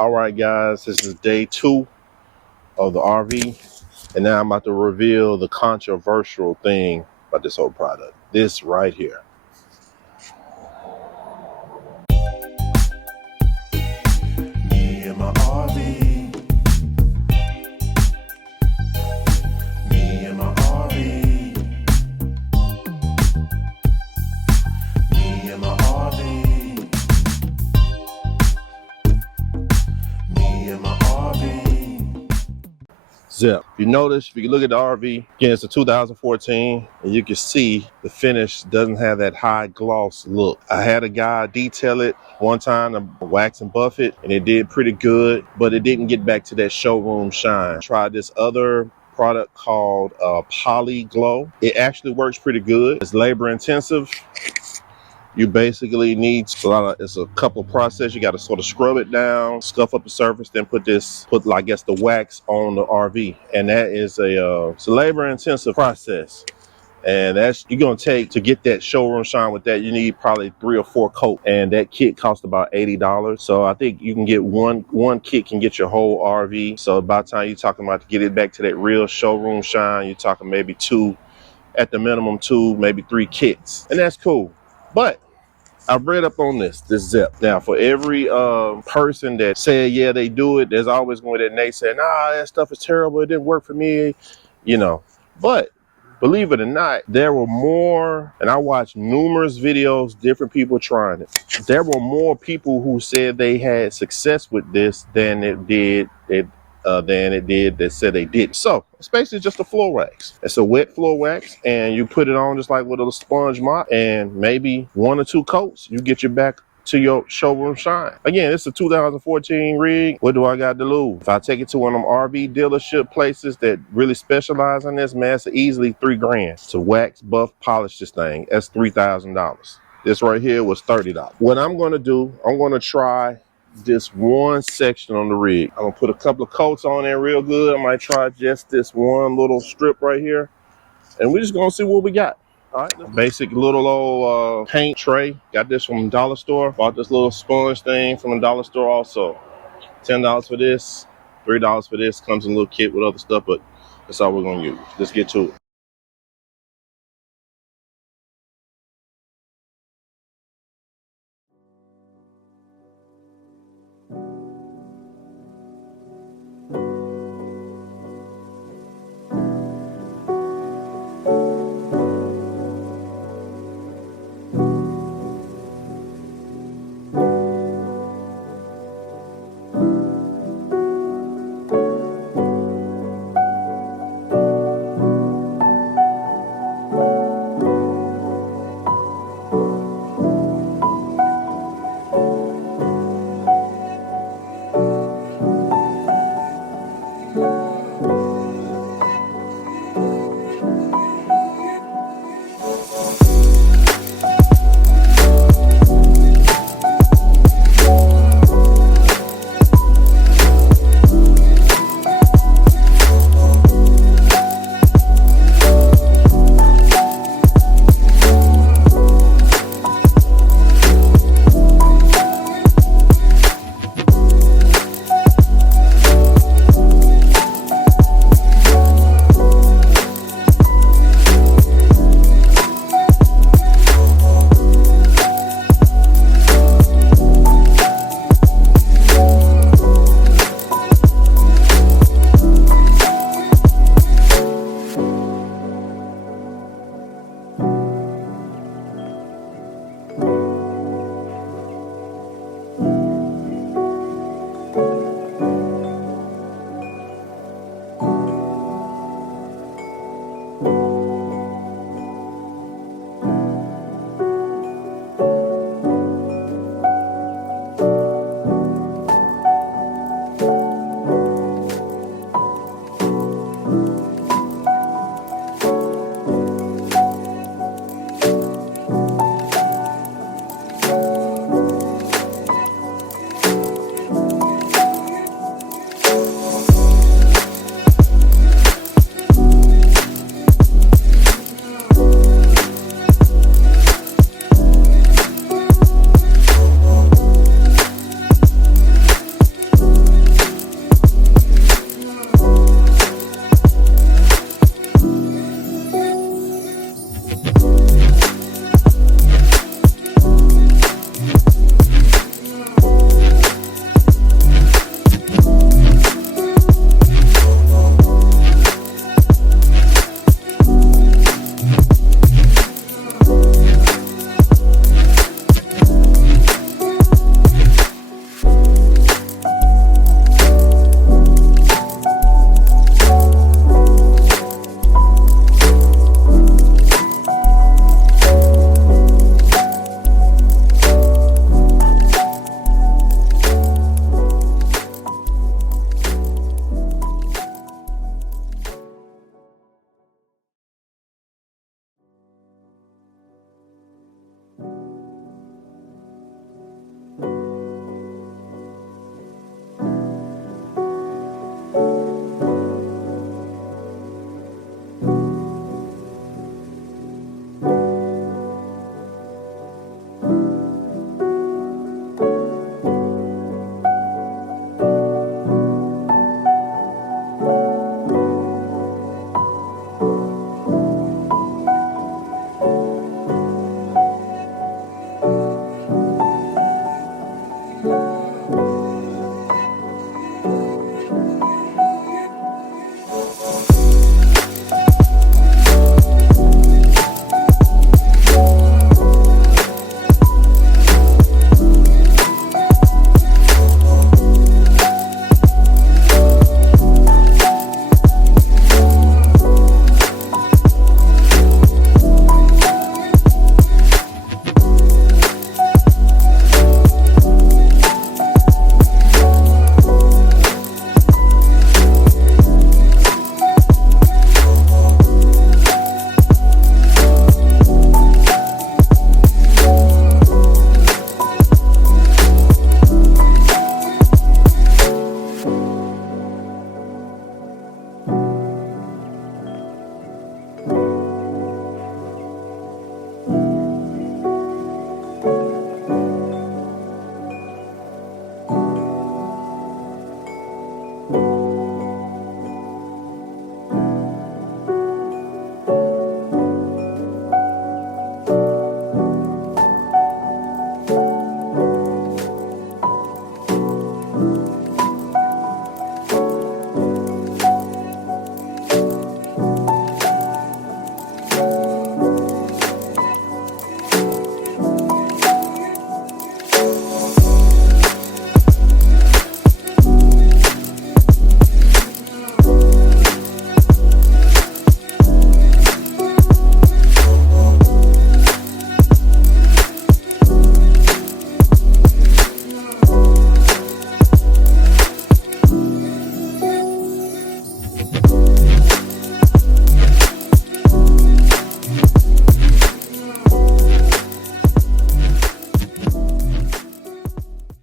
All right, guys, this is day 2 of the RV, and now I'm about to reveal the controversial thing about this whole product. This right here. Me and my RV. Me and my RV. Me and my RV. Zep. If you notice, if you look at the RV, again, it's a 2014, and you can see the finish doesn't have that high gloss look. I had a guy detail it one time, to wax and buff it, and it did pretty good, but it didn't get back to that showroom shine. Tried this other product called Poly Glow. It actually works pretty good. It's labor intensive. You basically need it's a couple process. You got to sort of scrub it down, scuff up the surface, then put I guess the wax on the RV, and that is it's a labor intensive process, and that's you're gonna take to get that showroom shine. With that, you need probably 3 or 4 coats, and that kit costs about $80. So I think you can get one kit can get your whole RV. So by the time you're talking about to get it back to that real showroom shine, you're talking maybe 2, at the minimum 2, maybe 3 kits, and that's cool. But I've read up on this Zep. Now, for every person that said, yeah, they do it, there's always going to be that naysayer, nah, that stuff is terrible, it didn't work for me, you know. But believe it or not, there were more, and I watched numerous videos, different people trying it. There were more people who said they had success with this than it did that said they didn't. So it's basically just a floor wax. It's a wet floor wax, and you put it on just like with a sponge mop, and maybe 1 or 2 coats, you get you back to your showroom shine. Again, it's a 2014 rig. What do I got to lose? If I take it to one of them RV dealership places that really specialize in this, man, it's easily $3 to wax, buff, polish this thing. That's $3,000. This right here was $30. What I'm going to do, I'm going to try this one section on the rig. I'm gonna put a couple of coats on there real good. I might try just this one little strip right here, and we're just gonna see what we got. All right, basic little old paint tray. Got this from the dollar store. Bought this little sponge thing from the dollar store also. $10 for this, $3 for this. Comes in a little kit with other stuff, but that's all we're gonna use. Let's get to it.